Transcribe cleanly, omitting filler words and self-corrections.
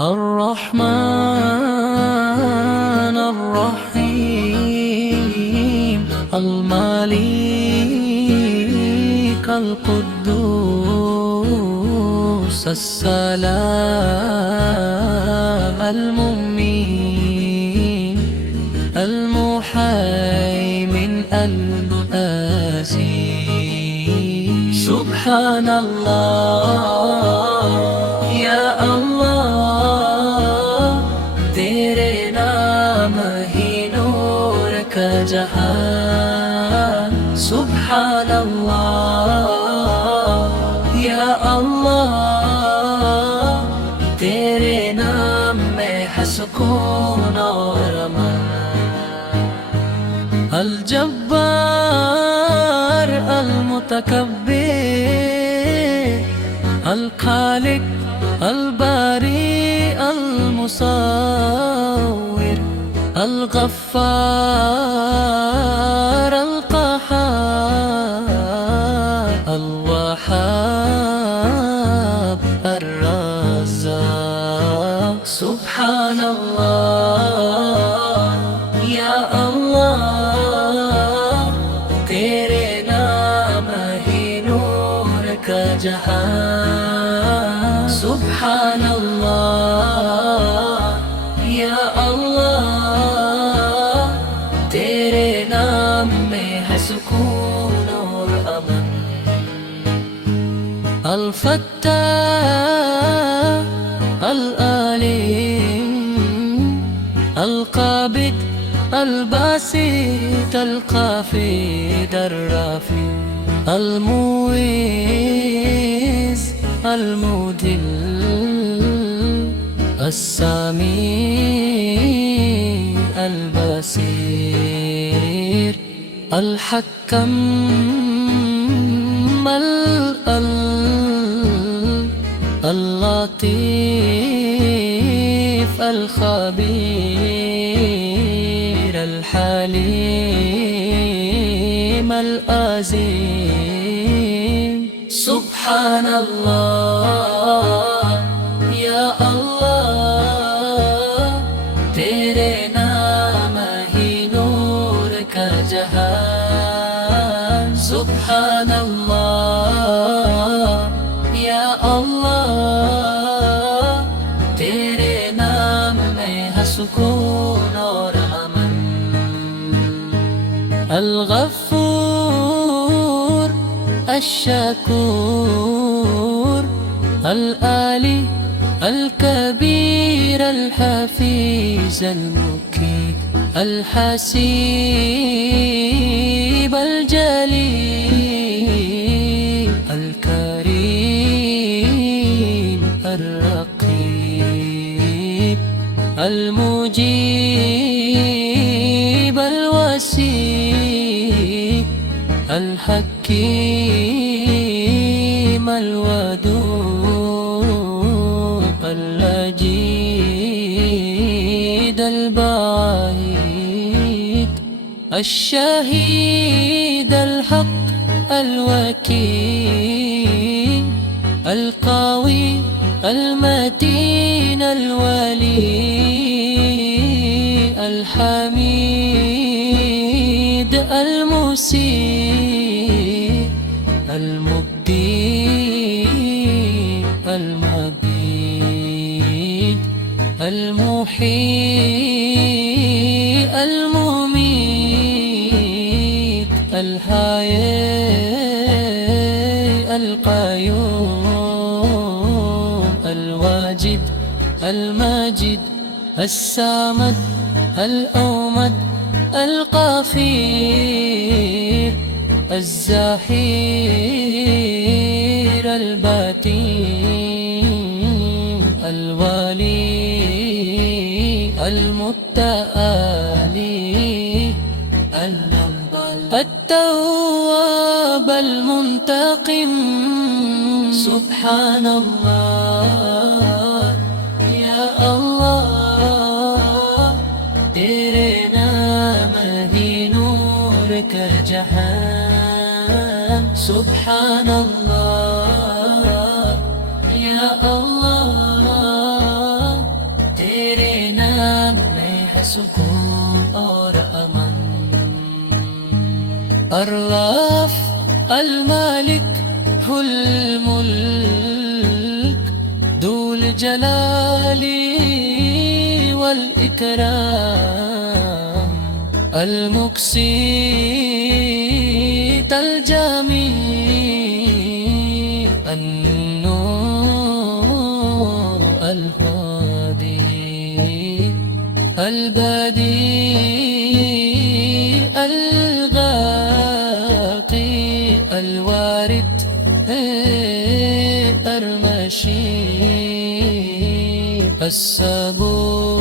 الرحمن الرحيم الملك القدوس السلام المؤمن المهيمن الآسي سبحان الله يا الله तेरे नाम ही नूर का जहां सुभान अल्लाह या अल्लाह तेरे नाम में है सुकून और अमन अल जब्बार अल मुतकब्बिर अल खालिक अल बारी المصور الغفار القهار الوهاب الرزاق سبحان الله يا الله तेरे नाम ही नूर का जहां सुभान अल्लाह या अल्लाह तेरे नाम में है सुकून और अमन अल-फत्ताह अल-अलीम अल-क़ाबिद अल-बासित अल-ख़ाफ़िद अर-राफ़ि अल-मुइज़ अल-मुदिल السميع البصير الحكم اللطيف الخبير الحليم العظيم سبحان الله يا الله तेरे नाम ही नूर का जहां सुभान अल्लाह या अल्लाह तेरे नाम में है सुकून और अमन अल-गफ़ूर अश-शकूर अल-आली الكبير الحفيظ المكي الحسيب الجليل الكريم الرقيب المجيب الوسيع الحكيم الودود المجيد البعيد الشهيد الحق الوكيل القوي المتين الولي الحميد المسيء المبدي المبيد المحيي المميت الحي القيوم الواجد الماجد الصمد الأومد القفير الزحير البتين الولي المتعالي التواب المنتقم سبحان الله يا الله तेरे नाम ही नूर का जहां सुभान अल्लाह या अल्लाह سكون और अमन। الرف المالك هو الملك ذو الجلال والإكرام المقسط الجميع النور الهادي البديع الغاقي الوارد المشي الصبور